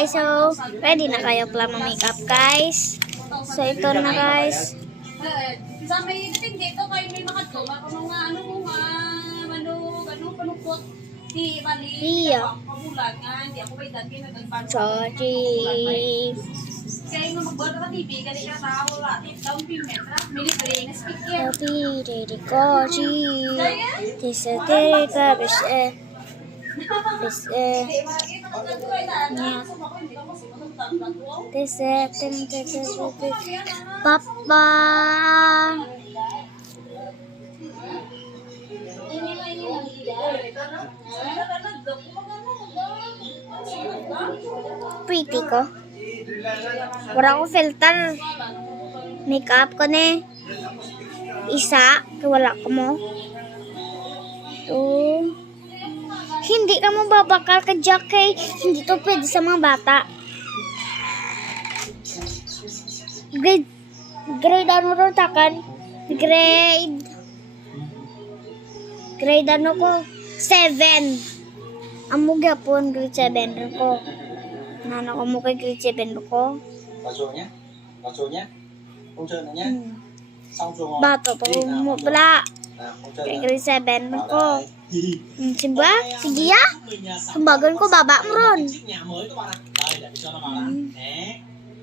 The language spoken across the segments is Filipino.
guys, so ready na kayo pala makeup guys. So ito na guys. Sa may dating dito kayo may makadto mga panukot di bali pabulangan di ako bay dati nagban Sorry. kaya nga magbuhat ka TV kani ka tao latin down payment ra military na speaker Happy Daddy Koji. This is the garbage. This is Papa. Pretty ko. Wala ko filter. Makeup ko ne. Isa. Wala ko mo. Two. Hindi ka mo babakal ka Jackie. Hindi to pwede sa mga bata. Grade ano ron takan? Grade ano ko? 7. Amo gyapon grade 7 ko. Nano ko mo kay grade 7 ko. Maksudnya? Không chơi nữa nhé. Xong rồi. Bato pa mo pala. Kay grade 7 man ko. Simba? Sige ya? Kumbagan ko baba mo ron. Nhà mới các bạn ạ. Đây để cho nó vào đã. Đấy.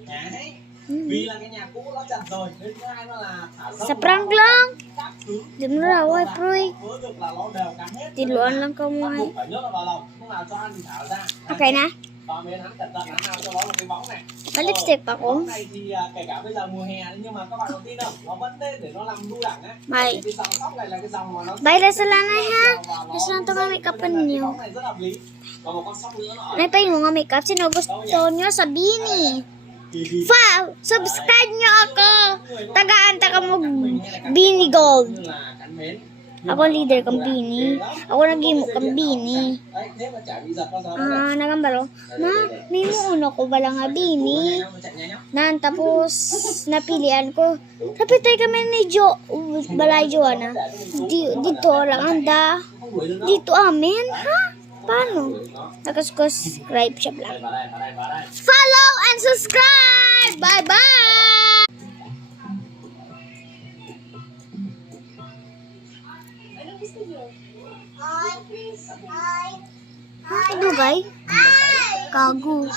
Đấy. Vì là cái nhà cũ nó chặt rồi, nên thứ hai nó là thả rông. Sa prank lang. Các thứ. Di mo raw ay proy. Mới được là nó đều cắn hết. Tiluan lang ka mo ay. Phải nhớ nó vào lòng, lúc nào cho ăn thì thả ra. Okay na? Và miếng hắn cẩn thận hắn nào cho nó là cái bóng này. Lipstick pa ko. Bóng này thì kể cả bây giờ mùa hè nhưng mà các bạn có tin không? Nó vẫn lên để nó làm đu đẳng ấy. Bye. Cái dòng tóc này là cái dòng mà nó Bye na sila na ha. Gusto na ito nga makeup ninyo. bóng này rất hợp lý. Còn một con sóc nữa nó ở Ano pa yung mga makeup? Sino gusto nyo sabihin eh. Subscribe nyo ako. Tagaan ka mo Beanie Gold. như là cắn mến. Ako leader kang Beanie. Ako nag-imo kang Beanie. Đấy, thế mà chả bị giật bao giờ đâu. Nagambalo. Na, may mo ko bala nga Beanie. Nan, tapos napilian ko. Napitay kami ni Balay Joanna. Dito lang anda. Dito amin, ha? Paano? Nag-subscribe siya lang. Vào đây, vào đây, vào đây. Follow and subscribe! Bye-bye! Hi. Hi. Hi. Dugay? Kagu.